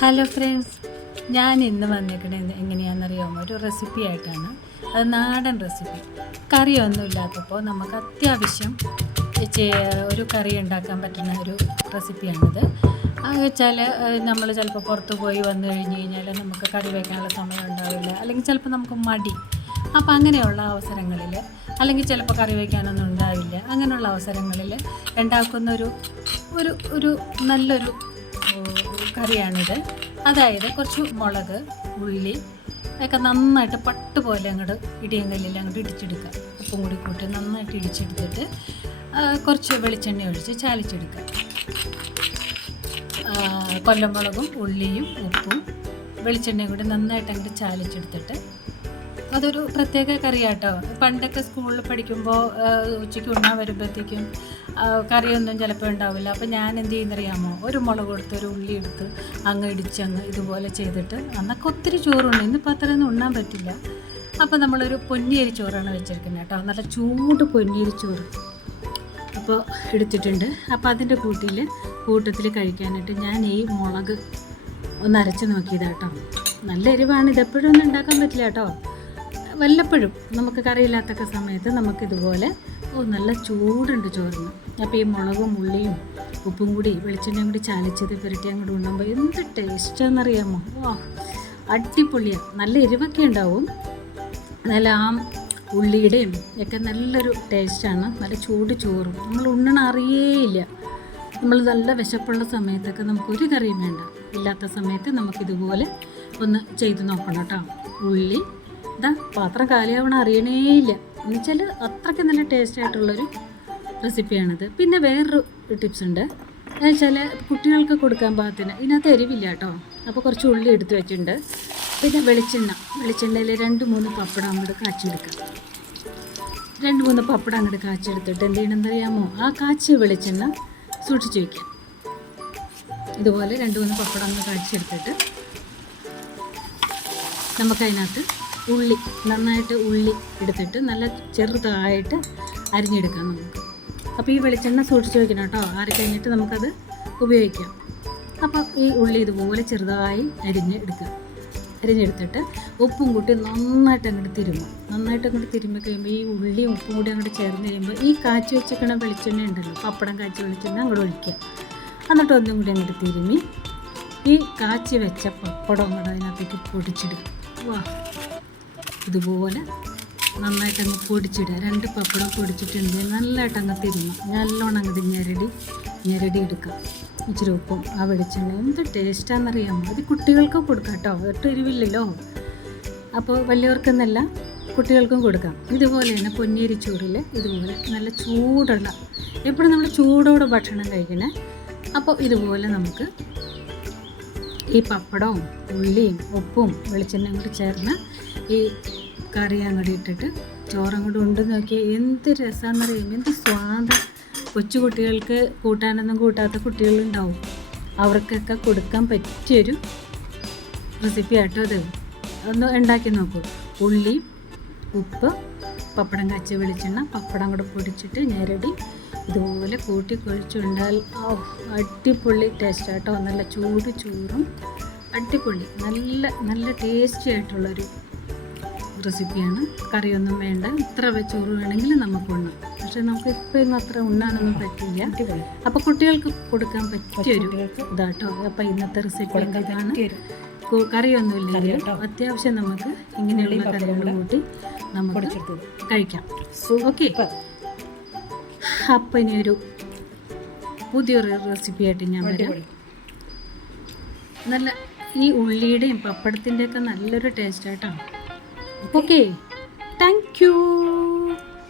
Hello friends ഞാൻ ഇന്ന് വന്നിരിക്കുന്നത് എങ്ങനെയാണെന്നറിയാമോ ഒരു റെസിപ്പി ആയിട്ടാണ്. അത് നാടൻ റെസിപ്പി കറിയൊന്നും ഇല്ലാത്തപ്പോൾ നമുക്ക് അത്യാവശ്യം ഒരു കറി ഉണ്ടാക്കാൻ പറ്റുന്ന ഒരു റെസിപ്പിയാണിത് വെച്ചാൽ നമ്മൾ ചിലപ്പോൾ പുറത്ത് പോയി വന്നു കഴിഞ്ഞ് കഴിഞ്ഞാൽ നമുക്ക് കറി വയ്ക്കാനുള്ള സമയം ഉണ്ടാവില്ല. അല്ലെങ്കിൽ ചിലപ്പോൾ നമുക്ക് മടി. അപ്പോൾ അങ്ങനെയുള്ള അവസരങ്ങളിൽ അല്ലെങ്കിൽ ചിലപ്പോൾ കറി വയ്ക്കാനൊന്നും ഉണ്ടാവില്ല. അങ്ങനെയുള്ള അവസരങ്ങളിൽ ഉണ്ടാക്കുന്ന ഒരു ഒരു ഒരു നല്ലൊരു കറിയാണിത്. അതായത് കുറച്ച് മുളക് ഉള്ളി ഒക്കെ നന്നായിട്ട് പട്ട് പോലെ അങ്ങോട്ട് ഇടിയും കല്ലിൽ അങ്ങോട്ട് ഇടിച്ചെടുക്കുക. ഉപ്പും കൂടി കൂട്ടി നന്നായിട്ട് ഇടിച്ചെടുത്തിട്ട് കുറച്ച് വെളിച്ചെണ്ണ ഒഴിച്ച് ചാലിച്ചെടുക്കുക. കൊല്ലമുളകും ഉള്ളിയും ഉപ്പും വെളിച്ചെണ്ണയും കൂടി നന്നായിട്ട് അങ്ങോട്ട് ചാലിച്ചെടുത്തിട്ട് അതൊരു പ്രത്യേക കറിയാട്ടോ. പണ്ടൊക്കെ സ്കൂളിൽ പഠിക്കുമ്പോൾ ഉച്ചയ്ക്ക് ഉണ്ണാൻ വരുമ്പോഴത്തേക്കും കറിയൊന്നും ചിലപ്പോൾ ഉണ്ടാവില്ല. അപ്പോൾ ഞാൻ എന്ത് ചെയ്യുന്നറിയാമോ? ഒരു മുളക് കൊടുത്ത് ഒരു ഉള്ളി എടുത്ത് അങ്ങ് ഇടിച്ചങ്ങ് ഇതുപോലെ ചെയ്തിട്ട് അന്നൊക്കെ ഒത്തിരി ചോറുണ്ട് ഇന്നിപ്പോൾ അത്രയൊന്നും ഉണ്ണാൻ പറ്റില്ല. അപ്പോൾ നമ്മളൊരു പൊന്നിയരി ചോറാണ് വെച്ചിരിക്കുന്നത് കേട്ടോ. നല്ല ചൂട് പൊന്നിയരി ചോറ്. അപ്പോൾ എടുത്തിട്ടുണ്ട്. അപ്പോൾ അതിന്റെ കൂട്ടിൽ കൂട്ടത്തിൽ കഴിക്കാനായിട്ട് ഞാൻ ഈ മുളക് ഒന്ന് അരച്ച് നോക്കിയതാട്ടോ. നല്ല എരിവാണ്. ഇതെപ്പോഴും ഒന്നും ഉണ്ടാക്കാൻ പറ്റില്ല കേട്ടോ. വല്ലപ്പോഴും നമുക്ക് കറിയില്ലാത്തൊക്കെ സമയത്ത് നമുക്കിതുപോലെ ഓ നല്ല ചൂടുണ്ട് ചോറിന്. അപ്പോൾ ഈ മുളകും ഉള്ളിയും ഉപ്പും കൂടി വെളിച്ചെണ്ണയും കൂടി ചാലിച്ചത് പുരട്ടി അങ്ങോട്ട് ഉണ്ണുമ്പോൾ എന്ത് ടേസ്റ്റാണെന്നറിയാമോ വാ അടിപൊളിയാണ് നല്ല എരിവൊക്കെ ഉണ്ടാവും. നല്ല ആ ഉള്ളിയുടെയും ഒക്കെ നല്ലൊരു ടേസ്റ്റാണ്. നല്ല ചൂട് ചോറും. നമ്മൾ ഉണ്ണണ അറിയേയില്ല. നമ്മൾ നല്ല വിശപ്പുള്ള സമയത്തൊക്കെ നമുക്ക് ഒരു കറിയും വേണ്ട. ഇല്ലാത്ത സമയത്ത് നമുക്കിതുപോലെ ഒന്ന് ചെയ്ത് നോക്കണം കേട്ടോ. ഉള്ളി ഇതാ പാത്രം കാലിയാവണ അറിയണേയില്ല. എന്നുവെച്ചാൽ അത്രയ്ക്ക് നല്ല ടേസ്റ്റ് ആയിട്ടുള്ളൊരു റെസിപ്പിയാണിത് പിന്നെ വേറൊരു ടിപ്സ് ഉണ്ട്. എന്നുവെച്ചാൽ കുട്ടികൾക്ക് കൊടുക്കാൻ പാകത്തിന് ഇതിനകത്ത് എരിവില്ല കേട്ടോ അപ്പോൾ കുറച്ച് ഉള്ളി എടുത്ത് വെച്ചിട്ടുണ്ട്. പിന്നെ വെളിച്ചെണ്ണ. വെളിച്ചെണ്ണയിൽ രണ്ട് മൂന്ന് പപ്പടം അങ്ങോട്ട് കാച്ചെടുക്കാം രണ്ട് മൂന്ന് പപ്പടം അങ്ങോട്ട് കാച്ചെടുത്തിട്ട് എന്ത് ചെയ്യണമെന്നറിയാമോ? ആ കാച്ചിയ വെളിച്ചെണ്ണ സൂക്ഷിച്ച് വയ്ക്കാം ഇതുപോലെ രണ്ട് മൂന്ന് പപ്പടം അങ്ങ് കാച്ചെടുത്തിട്ട് നമുക്കതിനകത്ത് ഉള്ളി നന്നായിട്ട് ഉള്ളി എടുത്തിട്ട് നല്ല ചെറുതായിട്ട് അരിഞ്ഞെടുക്കാം നമുക്ക്. അപ്പോൾ ഈ വെളിച്ചെണ്ണ സൂക്ഷിച്ച് വെക്കണം കേട്ടോ. ആറി കഴിഞ്ഞിട്ട് നമുക്കത് ഉപയോഗിക്കാം. അപ്പോൾ ഈ ഉള്ളി ഇതുപോലെ ചെറുതായി അരിഞ്ഞ് എടുക്കുക അരിഞ്ഞെടുത്തിട്ട് ഉപ്പും കൂട്ടി നന്നായിട്ട് അങ്ങോട്ട് തിരുമ്മും നന്നായിട്ട് അങ്ങോട്ട് തിരുമ്മി കഴിയുമ്പോൾ ഈ ഉള്ളിയും ഉപ്പും കൂടി അങ്ങോട്ട് ചേർന്ന് കഴിയുമ്പോൾ ഈ കാച്ചി വെച്ചിരിക്കണ വെളിച്ചെണ്ണ ഉണ്ടല്ലോ പപ്പടം കാച്ചി വെളിച്ചെണ്ണ അങ്ങോട്ട് ഒഴിക്കുക. എന്നിട്ട് ഒന്നും കൂടി അങ്ങോട്ട് തിരുമ്മി ഈ കാച്ചി വെച്ച പപ്പടം അങ്ങോട്ട് അതിനകത്തേക്ക് പൊടിച്ചിടും വാ. ഇതുപോലെ നന്നായിട്ട് അങ്ങ് പൊടിച്ചിടുക. രണ്ട് പപ്പടം പൊടിച്ചിട്ടുണ്ട്. നല്ലതായിട്ട് അങ്ങ് തിരുമ്മ നല്ലോണം അങ്ങോട്ട് ഞെരടി ഞെരടി എടുക്കുക. ഇച്ചിരി ഉപ്പും ആ വെളിച്ചെണ്ണ. എന്ത് ടേസ്റ്റാണെന്നറിയാമോ അത് കുട്ടികൾക്ക് കൊടുക്കാം കേട്ടോ. ഒട്ടും എരിവില്ലല്ലോ. അപ്പോൾ വലിയവർക്കെന്നല്ല കുട്ടികൾക്കും കൊടുക്കാം. ഇതുപോലെ തന്നെ പൊന്നിയരി ചോറിൽ ഇതുപോലെ നല്ല ചൂടുള്ള എപ്പോഴും നമ്മൾ ചൂടോടെ ഭക്ഷണം കഴിക്കണേ. അപ്പോൾ ഇതുപോലെ നമുക്ക് ഈ പപ്പടവും ഉള്ളിയും ഉപ്പും വെളിച്ചെണ്ണയും കൂടി ചേർന്ന് ഈ കറി അങ്ങോട്ട് ഇട്ടിട്ട് ചോറും കൂടി ഉണ്ട് നോക്കിയാൽ എന്ത് രസമാണെന്നറിയാം എന്ത് സ്വാദം. കൊച്ചുകുട്ടികൾക്ക് കൂട്ടാനൊന്നും കൂട്ടാത്ത കുട്ടികളുണ്ടാവും. അവർക്കൊക്കെ കൊടുക്കാൻ പറ്റിയൊരു റെസിപ്പി ആട്ടോ അത് ഒന്ന് ഉണ്ടാക്കി നോക്കൂ. ഉള്ളി ഉപ്പ് പപ്പടം കച്ച വെളിച്ചെണ്ണ പപ്പടം കൂടെ പൊടിച്ചിട്ട് ഞെരടി ഇതുപോലെ കൂട്ടി കുഴിച്ചുണ്ടാൽ ഓ അടിപൊളി ടേസ്റ്റ് ആട്ടോ. നല്ല ചൂട് ചോറും അടിപൊളി. നല്ല നല്ല ടേസ്റ്റി ആയിട്ടുള്ളൊരു റെസിപ്പിയാണ് കറിയൊന്നും വേണ്ട. ഇത്ര ചോറ് വേണമെങ്കിൽ നമുക്ക് ഉണ്ണാം. പക്ഷെ നമുക്ക് ഇപ്പം ഇന്ന് അത്ര ഉണ്ണാനൊന്നും പറ്റില്ല അപ്പോൾ കുട്ടികൾക്ക് കൊടുക്കാൻ പറ്റിയൊരു ഇതാട്ടോ. അപ്പം ഇന്നത്തെ റെസിപ്പി ഇതാണ് കറിയൊന്നുമില്ല കേട്ടോ അത്യാവശ്യം നമുക്ക് ഇങ്ങനെയുള്ള കറികൾ കൂട്ടി നമുക്ക് കഴിക്കാം. ഓക്കെ അപ്പം ഇനി ഒരു പുതിയൊരു റെസിപ്പി ആയിട്ട് ഞാൻ വരാം. നല്ല ഈ ഉള്ളിയുടെയും പപ്പടത്തിന്റെയൊക്കെ നല്ലൊരു ടേസ്റ്റ് ആയിട്ടാണ്. Okay thank you